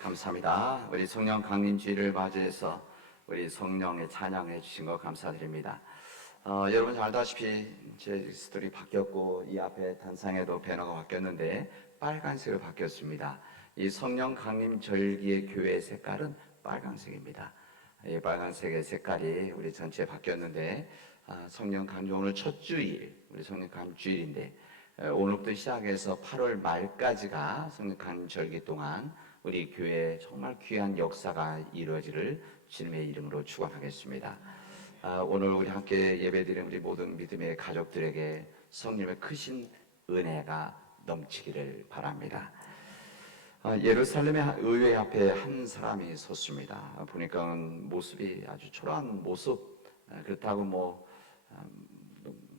감사합니다. 우리 성령 강림주의를 맞이해서 우리 성령의 찬양해 주신 것 감사드립니다. 여러분 잘 알다시피 제 스토리 바뀌었고 이 앞에 단상에도 배너가 바뀌었는데 빨간색으로 바뀌었습니다. 이 성령 강림 절기의 교회의 색깔은 빨간색입니다. 이 빨간색의 색깔이 우리 전체에 바뀌었는데 성령 강림 오늘 첫 주일 우리 성령 강림 주일인데 오늘부터 시작해서 8월 말까지가 성령 강림 절기 동안 우리 교회에 정말 귀한 역사가 이루어지를 주님의 이름으로 축원하겠습니다. 오늘 우리 함께 예배드리는 우리 모든 믿음의 가족들에게 성령의 크신 은혜가 넘치기를 바랍니다. 예루살렘의 의회 앞에 한 사람이 섰습니다. 보니까 모습이 아주 초라한 모습, 그렇다고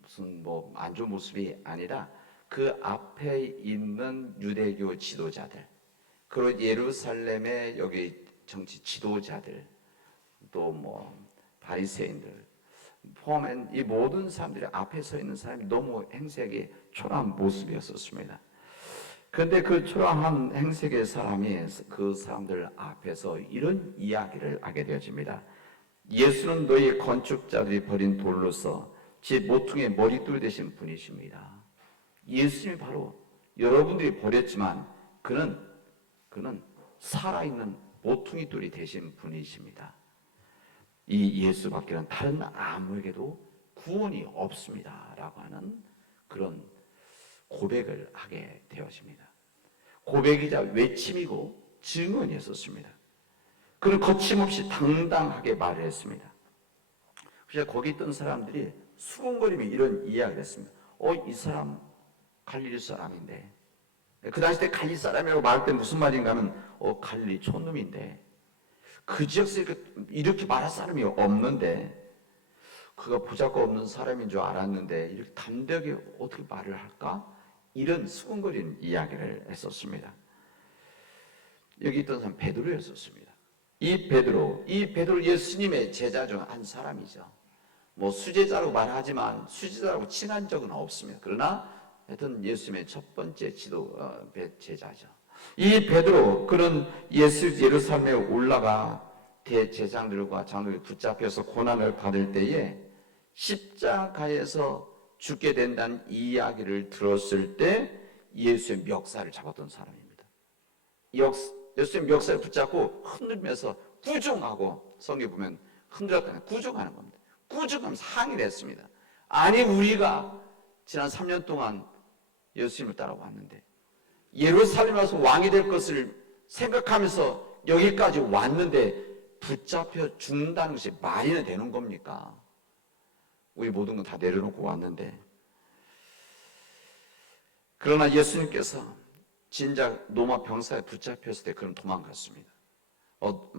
무슨 안 좋은 모습이 아니라 그 앞에 있는 유대교 지도자들, 그리고 예루살렘의 여기 정치 지도자들, 또 바리새인들 포함한 이 모든 사람들이 앞에 서 있는 사람이 너무 행색이 초라한 모습이었습니다. 그런데 그 초라한 행색의 사람이 그 사람들 앞에서 이런 이야기를 하게 되어집니다. 예수는 너희 건축자들이 버린 돌로서 제 모퉁이의 머릿돌 되신 분이십니다. 예수님이 바로 여러분들이 버렸지만 그는 살아있는 모퉁이 돌이 되신 분이십니다. 이 예수밖에는 다른 아무에게도 구원이 없습니다 라고 하는 그런 고백을 하게 되었습니다. 고백이자 외침이고 증언이었습니다. 그는 거침없이 당당하게 말을 했습니다. 그래서 거기 있던 사람들이 수군거리며 이런 이야기를 했습니다. 이 사람 갈릴리 사람인데, 그 당시 때 갈릴리 사람이라고 말할 때 무슨 말인가 하면 갈릴리 촌놈인데, 그 지역에서 이렇게 말할 사람이 없는데 그가 보잘것없는 사람인 줄 알았는데 이렇게 담대하게 어떻게 말을 할까? 이런 수군거리는 이야기를 했었습니다. 여기 있던 사람 베드로였었습니다. 이 베드로 예수님의 제자 중 한 사람이죠. 수제자라고 말하지만 수제자라고 칭한 적은 없습니다. 그러나 하여튼 예수님의 첫 번째 제자죠. 이 베드로, 그는 예루살렘에 올라가 대제사장들과 장로들이 붙잡혀서 고난을 받을 때에 십자가에서 죽게 된다는 이야기를 들었을 때 예수의 멱살을 잡았던 사람입니다. 예수의 멱살을 붙잡고 흔들면서 꾸중하고, 성경에 보면 흔들었다는 꾸중하는 겁니다. 꾸중하면서 항의를 했습니다. 아니, 우리가 지난 3년 동안 예수님을 따라왔는데 예루살렘에 와서 왕이 될 것을 생각하면서 여기까지 왔는데 붙잡혀 죽는다는 것이 말이나 되는 겁니까? 우리 모든 건 다 내려놓고 왔는데. 그러나 예수님께서 진작 로마 병사에 붙잡혔을 때 그는 도망갔습니다.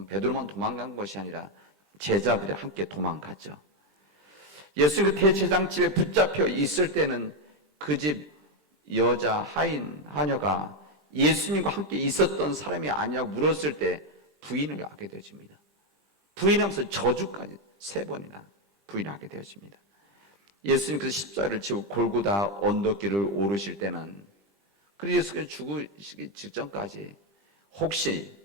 베드로만 도망간 것이 아니라 제자들이 함께 도망갔죠. 예수 그 대제사장집에 붙잡혀 있을 때는 그 집 여자 하인 하녀가 예수님과 함께 있었던 사람이 아니냐고 물었을 때 부인을 하게 되어집니다. 부인하면서 저주까지 3번이나 부인하게 되어집니다. 예수님께서 십자가를 지고 골고다 언덕길을 오르실 때는, 그리고 예수께서 죽으시기 직전까지 혹시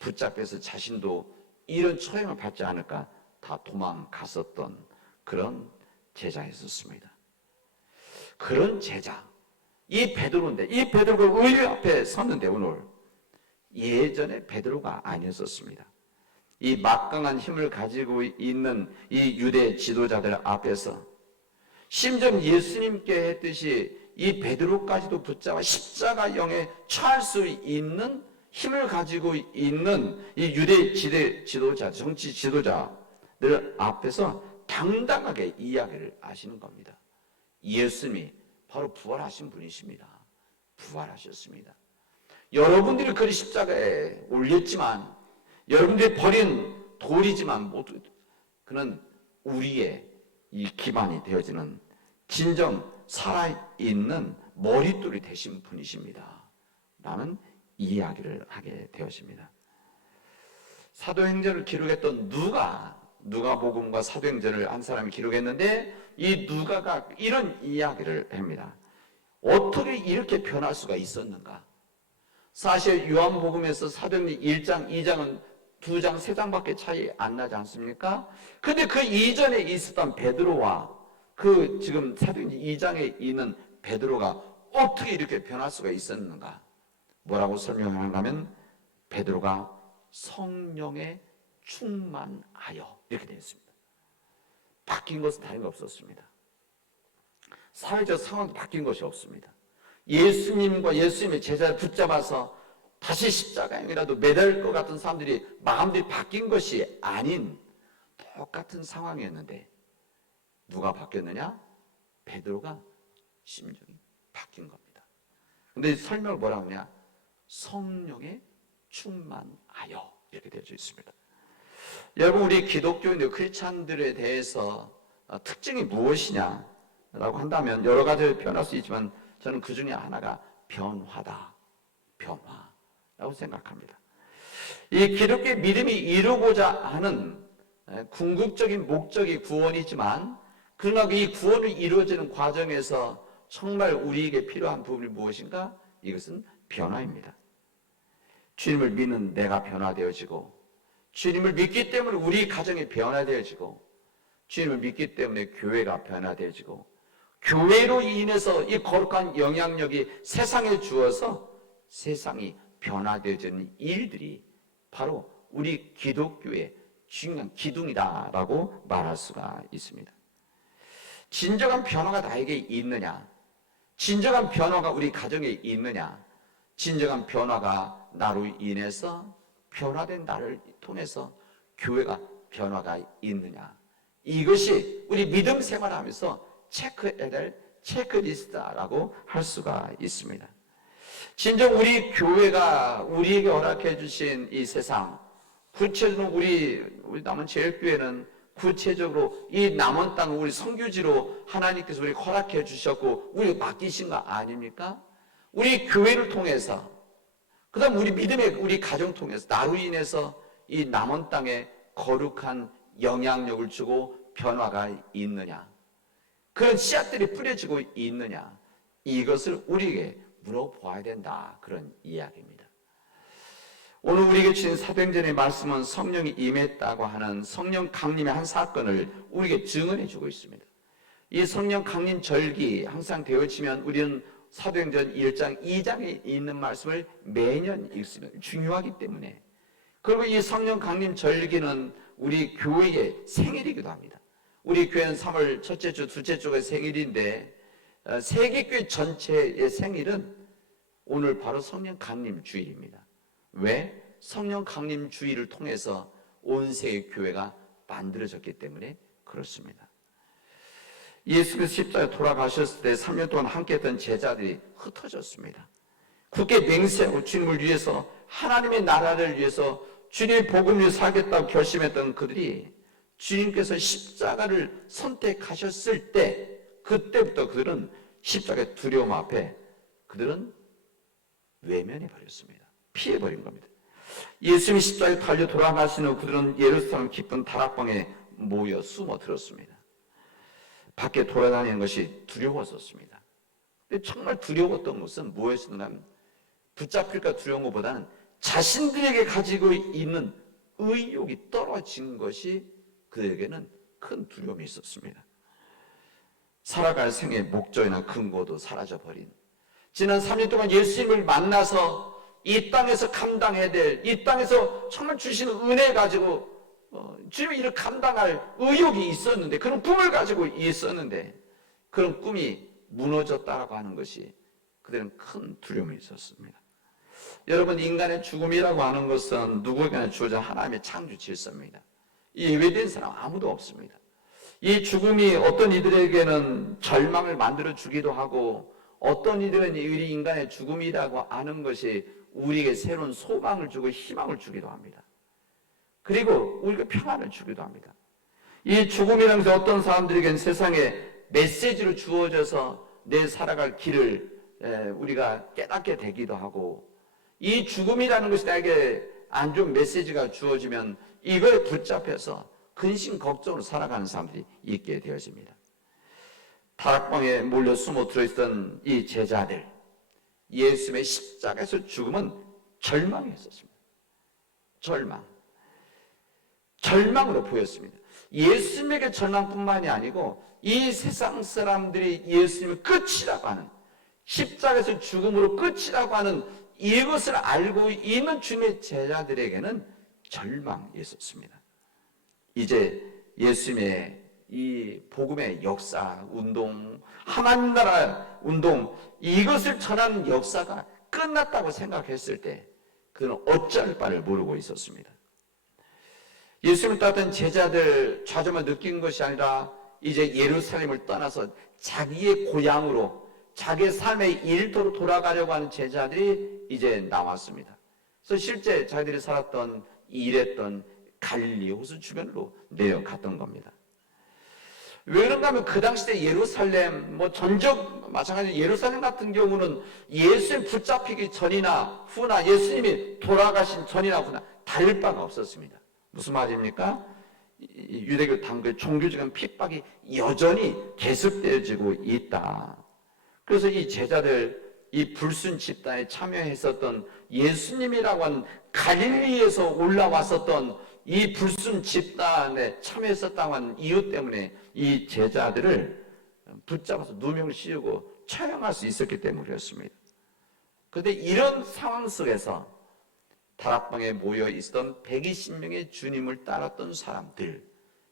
붙잡혀서 자신도 이런 처형을 받지 않을까 다 도망갔었던 그런 제자였었습니다. 그런 제자, 이 베드로인데, 이 베드로가 의회 앞에 섰는데 오늘 예전에 베드로가 아니었었습니다. 이 막강한 힘을 가지고 있는 이 유대 지도자들 앞에서 심지어 예수님께 했듯이 이 베드로까지도 붙잡아 십자가형에 처할 수 있는 힘을 가지고 있는 이 유대 지도자, 정치 지도자들 앞에서 당당하게 이야기를 하시는 겁니다. 예수님이 바로 부활하신 분이십니다. 부활하셨습니다. 여러분들이 그 십자가에 올렸지만, 여러분들이 버린 돌이지만 모두 그는 우리의 이 기반이 되어지는 진정 살아있는 머릿돌이 되신 분이십니다 라는 이야기를 하게 되었습니다. 사도행전을 기록했던 누가복음과 사도행전을 한 사람이 기록했는데, 이 누가가 이런 이야기를 합니다. 어떻게 이렇게 변할 수가 있었는가? 사실 요한복음에서 사도행전 1장, 2장은 2장, 3장밖에 차이 안 나지 않습니까? 근데 그 이전에 있었던 베드로와 그 지금 사도행전 2장에 있는 베드로가 어떻게 이렇게 변할 수가 있었는가? 뭐라고 설명하는가 하면 베드로가 성령에 충만하여 이렇게 되어 있습니다. 바뀐 것은 다른 게 없었습니다. 사회적 상황도 바뀐 것이 없습니다. 예수님과 예수님의 제자를 붙잡아서 다시 십자가형이라도 매달 것 같은 사람들이 마음들이 바뀐 것이 아닌 똑같은 상황이었는데 누가 바뀌었느냐? 베드로가 심정이 바뀐 겁니다. 근데 설명을 뭐라고 하냐? 성령에 충만하여 이렇게 되어 있습니다. 여러분, 우리 기독교인들 크리스찬들에 대해서 특징이 무엇이냐라고 한다면 여러 가지 표현할 수 있지만 저는 그 중에 하나가 변화다. 변화라고 생각합니다. 이 기독교의 믿음이 이루고자 하는 궁극적인 목적이 구원이지만 그러나 이 구원을 이루어지는 과정에서 정말 우리에게 필요한 부분이 무엇인가? 이것은 변화입니다. 주님을 믿는 내가 변화되어지고 주님을 믿기 때문에 우리 가정이 변화되어지고 주님을 믿기 때문에 교회가 변화되어지고 교회로 인해서 이 거룩한 영향력이 세상에 주어서 세상이 변화되어지는 일들이 바로 우리 기독교의 중요한 기둥이다라고 말할 수가 있습니다. 진정한 변화가 나에게 있느냐? 진정한 변화가 우리 가정에 있느냐? 진정한 변화가 나로 인해서 변화된 나를 통해서 교회가 변화가 있느냐? 이것이 우리 믿음 생활하면서 체크해야 될 체크리스트라고 할 수가 있습니다. 진정 우리 교회가 우리에게 허락해 주신 이 세상, 구체적으로 우리 남은 제일교회는 구체적으로 이 남은 땅 우리 선교지로 하나님께서 우리 허락해 주셨고 우리 맡기신 거 아닙니까? 우리 교회를 통해서 그다음 우리 믿음의 우리 가정 통해서 나로 인해서 이 남은 땅에 거룩한 영향력을 주고 변화가 있느냐? 그런 씨앗들이 뿌려지고 있느냐? 이것을 우리에게 물어보아야 된다. 그런 이야기입니다. 오늘 우리에게 주신 사도행전의 말씀은 성령이 임했다고 하는 성령 강림의 한 사건을 우리에게 증언해 주고 있습니다. 이 성령 강림 절기 항상 되어지면 우리는 사도행전 1장, 2장에 있는 말씀을 매년 읽습니다. 중요하기 때문에. 그리고 이 성령 강림 절기는 우리 교회의 생일이기도 합니다. 우리 교회는 3월 첫째 주, 둘째 주가 생일인데 세계교회 전체의 생일은 오늘 바로 성령 강림 주일입니다. 왜? 성령 강림 주일을 통해서 온 세계 교회가 만들어졌기 때문에 그렇습니다. 예수께서 십자가에 돌아가셨을 때 3년 동안 함께했던 제자들이 흩어졌습니다. 굳게 맹세하고 주님을 위해서 하나님의 나라를 위해서 주님의 복음을 위해 살겠다고 결심했던 그들이 주님께서 십자가를 선택하셨을 때 그때부터 그들은 십자가의 두려움 앞에 그들은 외면해 버렸습니다. 피해 버린 겁니다. 예수님이 십자가에 달려 돌아가시는 그들은 예루살렘 깊은 다락방에 모여 숨어 들었습니다. 밖에 돌아다니는 것이 두려웠었습니다. 근데 정말 두려웠던 것은 무엇이었는가 하면 붙잡힐까 두려운 것보다는 자신들에게 가지고 있는 의욕이 떨어진 것이 그들에게는 큰 두려움이 있었습니다. 살아갈 생의 목적이나 근거도 사라져버린 지난 3년 동안 예수님을 만나서 이 땅에서 감당해야 될, 이 땅에서 정말 주시는 은혜 가지고 주님의 일을 감당할 의욕이 있었는데 그런 꿈을 가지고 있었는데 그런 꿈이 무너졌다고 하는 것이 그들은 큰 두려움이 있었습니다. 여러분, 인간의 죽음이라고 하는 것은 누구에게나 주어진 하나님의 창조 질서입니다. 예외된 사람 아무도 없습니다. 이 죽음이 어떤 이들에게는 절망을 만들어 주기도 하고 어떤 이들은 우리 인간의 죽음이라고 아는 것이 우리에게 새로운 소망을 주고 희망을 주기도 합니다. 그리고 우리가 평안을 주기도 합니다. 이 죽음이라는 것이 어떤 사람들에게는 세상에 메시지로 주어져서 내 살아갈 길을 우리가 깨닫게 되기도 하고 이 죽음이라는 것이 나에게 안 좋은 메시지가 주어지면 이거에 붙잡혀서 근심 걱정으로 살아가는 사람들이 있게 되어집니다. 다락방에 몰려 숨어 들어있던 이 제자들, 예수님의 십자가에서 죽음은 절망했었습니다. 절망으로 보였습니다. 예수님에게 절망뿐만이 아니고 이 세상 사람들이 예수님을 끝이라고 하는, 십자가에서 죽음으로 끝이라고 하는 이것을 알고 있는 주님의 제자들에게는 절망이 있었습니다. 이제 예수님의 이 복음의 역사, 운동, 하나님 나라 운동, 이것을 전하는 역사가 끝났다고 생각했을 때 그는 어쩔 바를 모르고 있었습니다. 예수님을 따랐던 제자들 좌절만 느낀 것이 아니라 이제 예루살렘을 떠나서 자기의 고향으로, 자기의 삶의 일터로 돌아가려고 하는 제자들이 이제 나왔습니다. 그래서 실제 자기들이 살았던, 일했던 갈릴리 호수 주변으로 내려갔던 겁니다. 왜 그런가 하면 그 당시 때 예루살렘, 전적 마찬가지로 예루살렘 같은 경우는 예수님 붙잡히기 전이나 후나, 예수님이 돌아가신 전이나 후나 다를 바가 없었습니다. 무슨 말입니까? 유대교 당그 종교적인 핍박이 여전히 계속되어지고 있다. 그래서 이 제자들, 이 불순 집단에 참여했었던 예수님이라고 하는 갈릴리에서 올라왔었던 이 불순 집단에 참여했었다고 하는 이유 때문에 이 제자들을 붙잡아서 누명을 씌우고 처형할 수 있었기 때문이었습니다. 그런데 이런 상황 속에서 다락방에 모여 있었던 120명의 주님을 따랐던 사람들,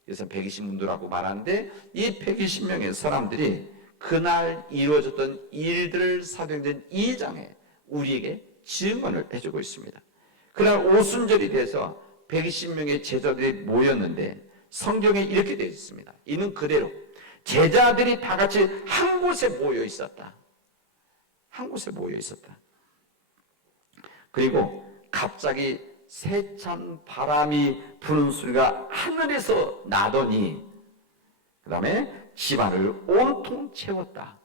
그래서 120문도라고 말하는데 이 120명의 사람들이 그날 이루어졌던 일들을 사도행전 2장에 우리에게 증언을 해주고 있습니다. 그날 오순절이 돼서 120명의 제자들이 모였는데 성경에 이렇게 되어 있습니다. 이는 그대로 제자들이 다 같이 한 곳에 모여 있었다. 한 곳에 모여 있었다. 그리고 갑자기 세찬 바람이 부는 소리가 하늘에서 나더니 그 다음에 집안을 온통 채웠다.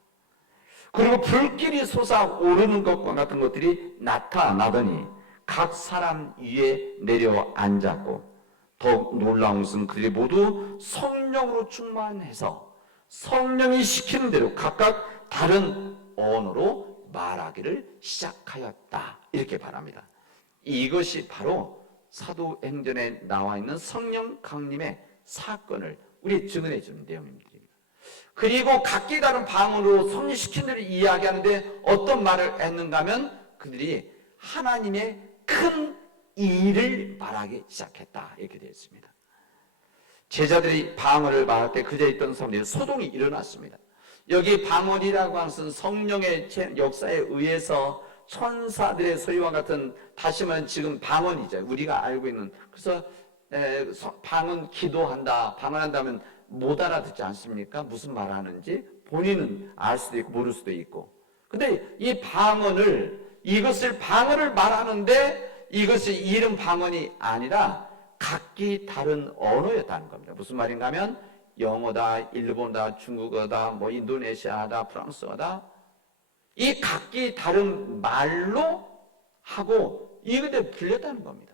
그리고 불길이 솟아오르는 것과 같은 것들이 나타나더니 각 사람 위에 내려 앉았고, 더욱 놀라운 것은 그들이 모두 성령으로 충만해서 성령이 시키는 대로 각각 다른 언어로 말하기를 시작하였다. 이렇게 말합니다. 이것이 바로 사도행전에 나와 있는 성령 강림의 사건을 우리 증언해 주는 내용입니다. 그리고 각기 다른 방언으로 성령시킨 대로 이야기하는데 어떤 말을 했는가 하면 그들이 하나님의 큰 일을 말하기 시작했다. 이렇게 되어 있습니다. 제자들이 방언을 말할 때 그저 있던 사람들이 소동이 일어났습니다. 여기 방언이라고 하는 것은 성령의 역사에 의해서 천사들의 소리와 같은, 다시 말하면 지금 방언이죠. 우리가 알고 있는. 그래서 방언 기도한다, 방언한다면 못 알아듣지 않습니까? 무슨 말 하는지 본인은 알 수도 있고 모를 수도 있고. 근데 이 이것을 방언을 말하는데 이것이 이름 방언이 아니라 각기 다른 언어였다는 겁니다. 무슨 말인가 하면 영어다, 일본어다, 중국어다, 인도네시아다, 프랑스어다, 이 각기 다른 말로 하고 이것에 불렸다는 겁니다.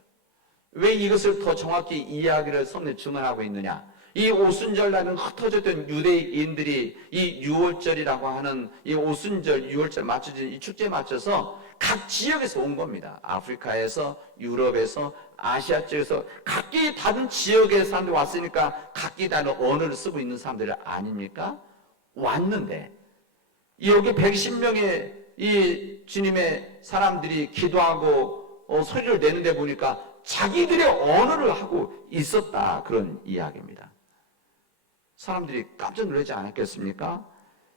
왜 이것을 더 정확히 이야기를 성경에 증언하고 있느냐? 이 오순절날은 흩어졌던 유대인들이 이 6월절이라고 하는 이 오순절, 6월절 맞춰진 이 축제에 맞춰서 각 지역에서 온 겁니다. 아프리카에서, 유럽에서, 아시아 쪽에서 각기 다른 지역의 사람들이 왔으니까 각기 다른 언어를 쓰고 있는 사람들 아닙니까? 왔는데 여기 110명의 이 주님의 사람들이 기도하고 소리를 내는데 보니까 자기들의 언어를 하고 있었다, 그런 이야기입니다. 사람들이 깜짝 놀라지 않았겠습니까?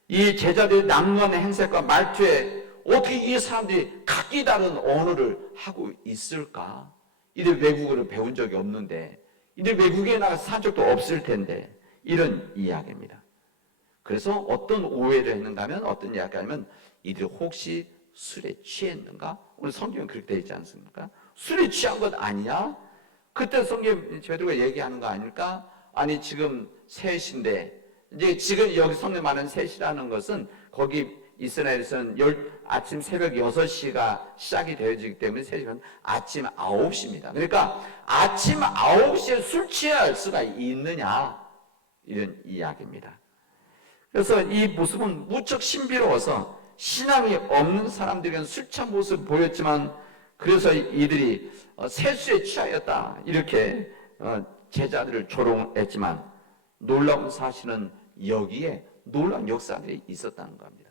이 제자들의 낭만 행색과 말투에 어떻게 이 사람들이 각기 다른 언어를 하고 있을까? 이들 외국어를 배운 적이 없는데, 이들 외국에 나가서 산 적도 없을 텐데, 이런 이야기입니다. 그래서 어떤 오해를 했는가 하면, 어떤 이야기하면 이들이 혹시 술에 취했는가? 오늘 성경은 그렇게 되어 있지 않습니까? 술에 취한 것 아니야? 그때 성경 베드로가 얘기하는 거 아닐까? 아니 지금 3시인데, 이제 지금 여기 성경 말하는 3시라는 것은 거기 이스라엘에서는 아침 새벽 6시가 시작이 되어지기 때문에 3시간 아침 9시입니다. 그러니까 아침 9시에 술 취할 수가 있느냐, 이런 이야기입니다. 그래서 이 모습은 무척 신비로워서 신앙이 없는 사람들에게는 술 취한 모습을 보였지만 그래서 이들이 세수에 취하였다 이렇게 제자들을 조롱했지만 놀라운 사실은 여기에 놀라운 역사들이 있었다는 겁니다.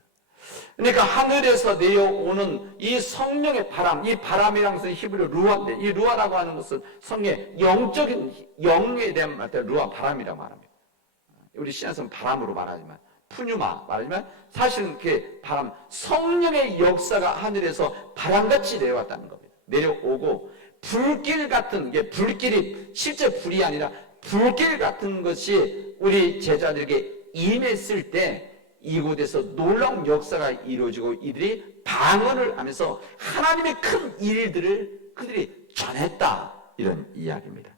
그러니까 하늘에서 내려오는 이 성령의 바람, 이 바람이라는 것은 히브리어 루아인데, 이 루아라고 하는 것은 성령의 영적인 영에 대한 말 때 루아 바람이라고 말합니다. 우리 신앙에서는 바람으로 말하지만 푸뉴마 말하지만 사실은 그 바람, 성령의 역사가 하늘에서 바람같이 내려왔다는 겁니다. 내려오고 불길 같은 게, 불길이 실제 불이 아니라 불길 같은 것이 우리 제자들에게 임했을 때 이곳에서 놀라운 역사가 이루어지고 이들이 방언을 하면서 하나님의 큰 일들을 그들이 전했다, 이런 이야기입니다.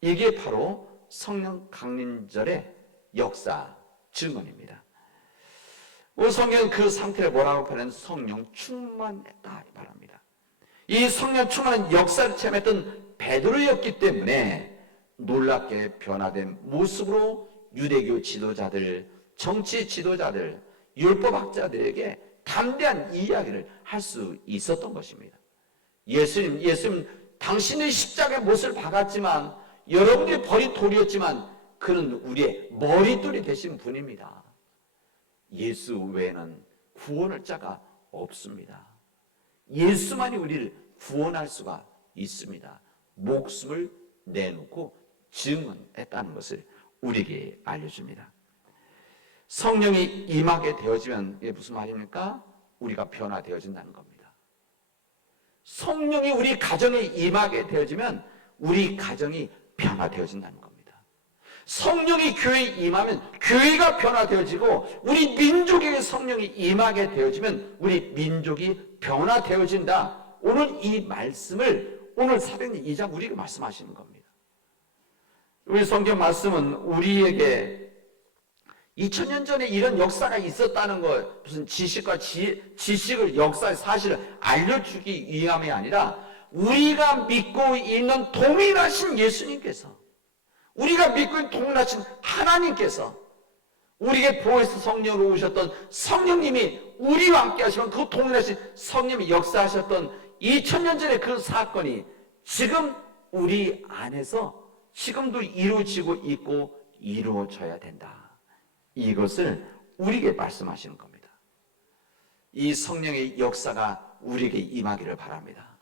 이게 바로 성령 강림절의 역사 증언입니다. 우리 성경은 그 상태를 뭐라고 표현하는 성령 충만했다 말합니다. 이 성령 충만한 역사를 체험했던 베드로였기 때문에 놀랍게 변화된 모습으로 유대교 지도자들, 정치 지도자들, 율법학자들에게 담대한 이야기를 할 수 있었던 것입니다. 예수님 당신의 십자가의 못을 박았지만, 여러분들이 버린 돌이었지만 그는 우리의 머릿돌이 되신 분입니다. 예수 외에는 구원할 자가 없습니다. 예수만이 우리를 구원할 수가 있습니다. 목숨을 내놓고 증언했다는 것을 우리에게 알려줍니다. 성령이 임하게 되어지면 이게 무슨 말입니까? 우리가 변화되어진다는 겁니다. 성령이 우리 가정에 임하게 되어지면 우리 가정이 변화되어진다는 겁니다. 성령이 교회에 임하면 교회가 변화되어지고, 우리 민족에게 성령이 임하게 되어지면 우리 민족이 변화되어진다. 오늘 이 말씀을 오늘 사도행전 2장 우리에게 말씀하시는 겁니다. 우리 성경 말씀은 우리에게 2000년 전에 이런 역사가 있었다는 것, 무슨 지식과 지식을, 역사의 사실을 알려주기 위함이 아니라 우리가 믿고 있는 동일하신 예수님께서, 우리가 믿고 있는 동일하신 하나님께서 우리에게 보혜사 성령으로 오셨던 성령님이 우리와 함께 하시면 그 동일하신 성령님이 역사하셨던 2000년 전의 그 사건이 지금 우리 안에서 지금도 이루어지고 있고 이루어져야 된다. 이것을 우리에게 말씀하시는 겁니다. 이 성령의 역사가 우리에게 임하기를 바랍니다.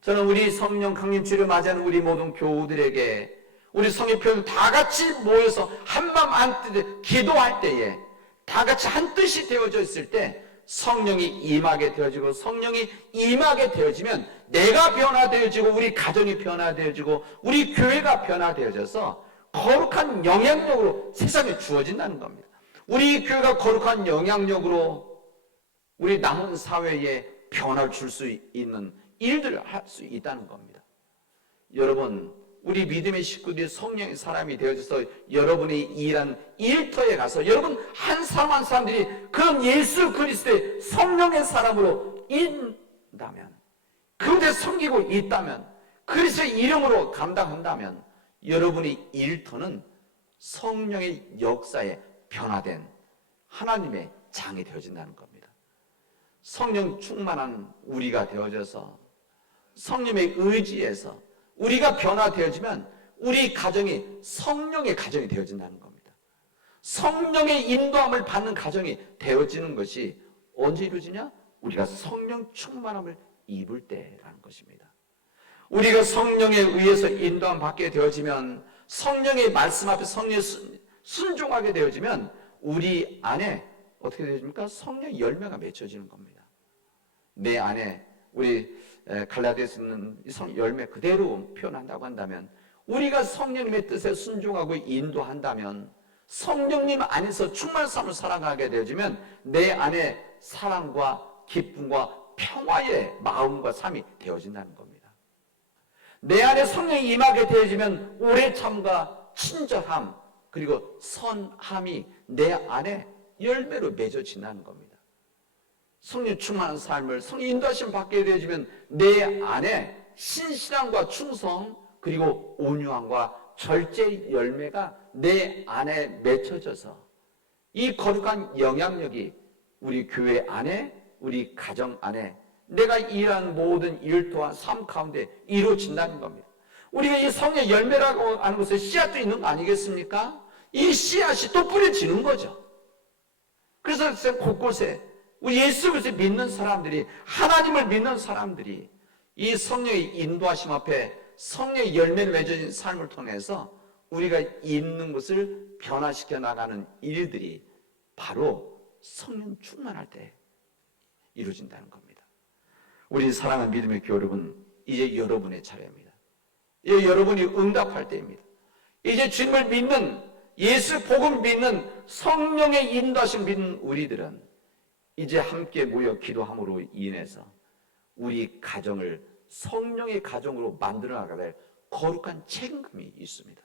저는 우리 성령 강림주를 맞이하는 우리 모든 교우들에게 우리 성의표현 다 같이 모여서 한마음 한뜻 기도할 때에 다 같이 한 뜻이 되어져 있을 때 성령이 임하게 되어지고, 성령이 임하게 되어지면 내가 변화되어지고 우리 가정이 변화되어지고 우리 교회가 변화되어져서 거룩한 영향력으로 세상에 주어진다는 겁니다. 우리 교회가 거룩한 영향력으로 우리 남은 사회에 변화를 줄 수 있는 일들을 할 수 있다는 겁니다. 여러분, 우리 믿음의 식구들이 성령의 사람이 되어져서 여러분이 일한 일터에 가서 여러분 한 사람 한 사람들이 그런 예수 그리스도의 성령의 사람으로 인다면, 그런데 섬기고 있다면, 그리스도의 이름으로 감당한다면 여러분의 일터는 성령의 역사에 변화된 하나님의 장이 되어진다는 겁니다. 성령 충만한 우리가 되어져서 성령의 의지에서 우리가 변화되어지면 우리 가정이 성령의 가정이 되어진다는 겁니다. 성령의 인도함을 받는 가정이 되어지는 것이 언제 이루어지냐? 우리가 성령 충만함을 입을 때라는 것입니다. 우리가 성령에 의해서 인도함 받게 되어지면, 성령의 말씀 앞에 성령에 순종하게 되어지면 우리 안에 어떻게 되어집니까? 성령의 열매가 맺혀지는 겁니다. 내 안에 우리 갈라디아서 있는 성 열매 그대로 표현한다고 한다면, 우리가 성령님의 뜻에 순종하고 인도한다면, 성령님 안에서 충만한 삶을 살아가게 되어지면 내 안에 사랑과 기쁨과 평화의 마음과 삶이 되어진다는 겁니다. 내 안에 성령이 임하게 되어지면 오래 참과 친절함 그리고 선함이 내 안에 열매로 맺어진다는 겁니다. 성령 충만한 삶을 성령 인도하심 받게 되어지면 내 안에 신실함과 충성 그리고 온유함과 절제의 열매가 내 안에 맺혀져서 이 거룩한 영향력이 우리 교회 안에, 우리 가정 안에 내가 일한 모든 일터와 삶 가운데 이루어진다는 겁니다. 우리가 이 성령의 열매라고 하는 것에 씨앗도 있는 거 아니겠습니까? 이 씨앗이 또 뿌려지는 거죠. 그래서 곳곳에 우리 예수 그리스도를 믿는 사람들이, 하나님을 믿는 사람들이 이 성령의 인도하심 앞에 성령의 열매를 맺어진 삶을 통해서 우리가 있는 것을 변화시켜 나가는 일들이 바로 성령 충만할 때 이루어진다는 겁니다. 우리 사랑하는 믿음의 교회 여러분, 이제 여러분의 차례입니다. 이제 여러분이 응답할 때입니다. 이제 주님을 믿는, 예수 복음 믿는, 성령의 인도하심 믿는 우리들은 이제 함께 모여 기도함으로 인해서 우리 가정을 성령의 가정으로 만들어 나가야 될 거룩한 책임감이 있습니다.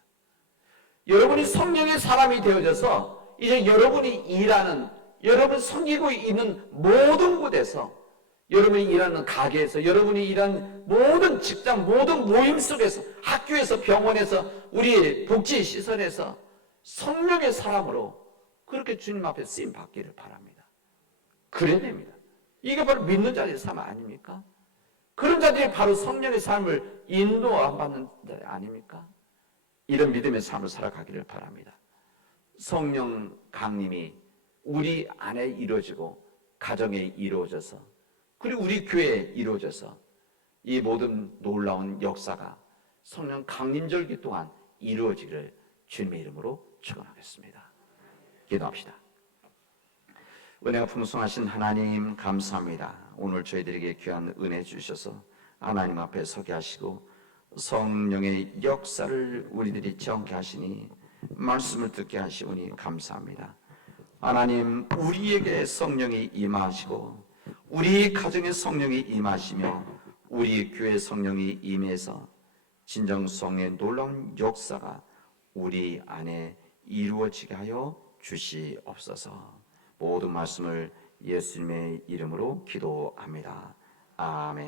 여러분이 성령의 사람이 되어져서 이제 여러분이 일하는, 여러분 섬기고 있는 모든 곳에서, 여러분이 일하는 가게에서, 여러분이 일하는 모든 직장, 모든 모임 속에서, 학교에서, 병원에서, 우리 복지시설에서 성령의 사람으로 그렇게 주님 앞에 쓰임 받기를 바랍니다. 그래야 됩니다. 이게 바로 믿는 자들의 삶 아닙니까? 그런 자들이 바로 성령의 삶을 인도받는 자 아닙니까? 이런 믿음의 삶을 살아가기를 바랍니다. 성령 강림이 우리 안에 이루어지고 가정에 이루어져서, 그리고 우리 교회에 이루어져서 이 모든 놀라운 역사가 성령 강림절기 동안 이루어지기를 주님의 이름으로 축원하겠습니다. 기도합시다. 은혜가 풍성하신 하나님 감사합니다. 오늘 저희들에게 귀한 은혜 주셔서 하나님 앞에 서게 하시고 성령의 역사를 우리들이 경험케 하시니 말씀을 듣게 하시오니 감사합니다. 하나님, 우리에게 성령이 임하시고 우리 가정에 성령이 임하시며 우리 교회 성령이 임해서 진정성의 놀라운 역사가 우리 안에 이루어지게 하여 주시옵소서. 모든 말씀을 예수님의 이름으로 기도합니다. 아멘.